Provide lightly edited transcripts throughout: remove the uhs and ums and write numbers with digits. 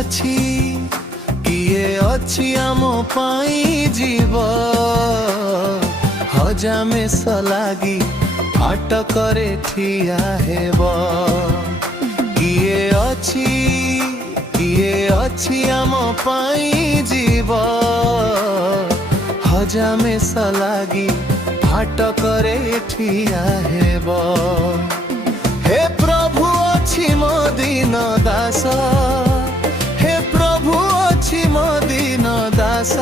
अछि किए अछि आम पाई जीव हजामेश लागी फाटकरे ठिया हेब किए अछि आम पाई जीव हजामेश लागी फाटकरे ठिया हेब हे प्रभु अछि मो दीन दास हे प्रभु अछि मो दीन दास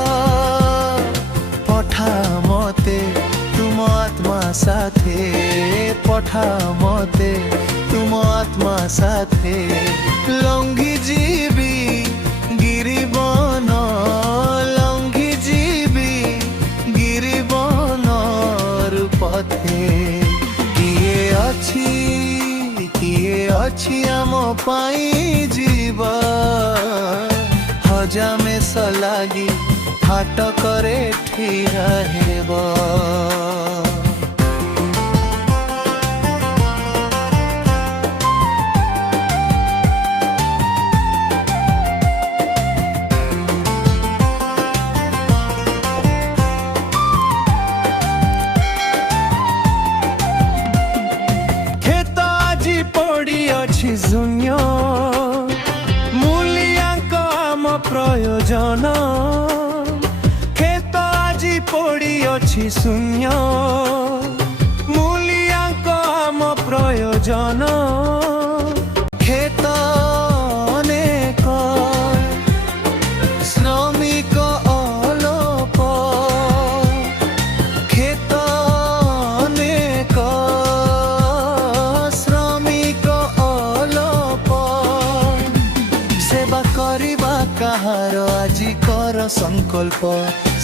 पठा मते तुम आत्मा साथे पठा मते तुम आत्मा साथे लंघी जीवी गिरिबन लंघी जीवी गिरिबन पथे किए अछि आम पाई जीव हजामेश लागी फाटकरे ठिया हेब शून्य मूल्याङ्क आम प्रयोजन खेत आजि पड़ी अछि शून्य मूल्याङ्क आम प्रयोजन खेत अनेक श्रमिक अलोप खेत अनेक कहार आजि कर संकल्प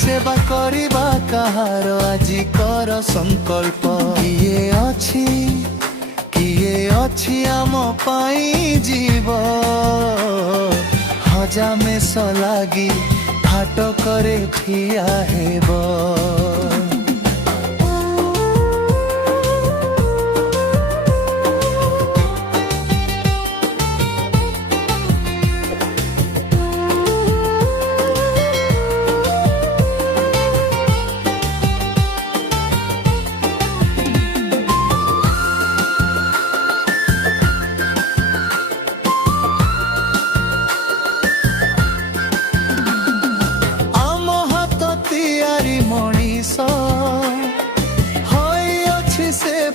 सेवा करिबा कहार आजि कर संकल्प किए अछि आम पाई जीव हजामेश लागी फाटकरे ठिया हेब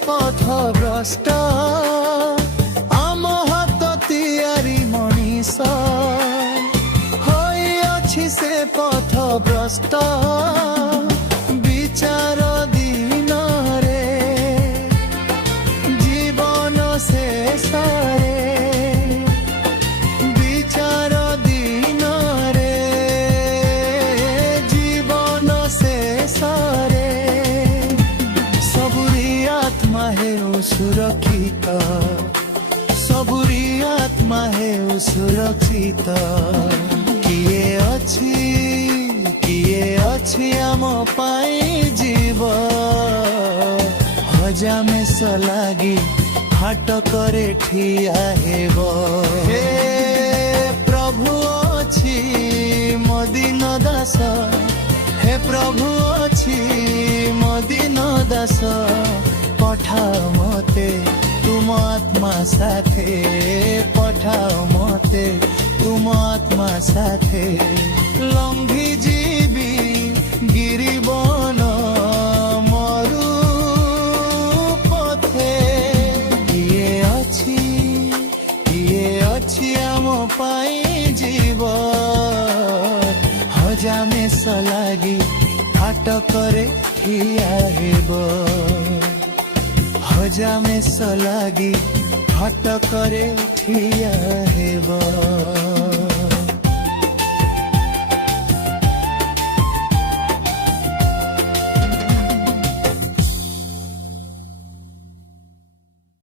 पथ भ्रष्ट आम हाथ तियारी मनीष होइअछि से पथ भ्रष्ट विचार दिन रे जीवन शेष रे विचार दिन रे जीवन शेष रे सबुरी आत्मा है सुरक्षित सबुरी आत्मा है सुरक्षित किए अछि आम पाई जीव हजामेश लागी फाटकरे ठिया हेब हे प्रभु अछि मो दीन दास हे प्रभु अछि मो दीन दास पठा मते तुम आत्मा साथे पठा मते तुम आत्मा साथे लंघी जीवी गिरिबन मरु पथे किए अछि आम पाई जीव हजामेश लागी फाटकरे ठिया हेब हजामेश लागी फाटकरे ठिया हेब।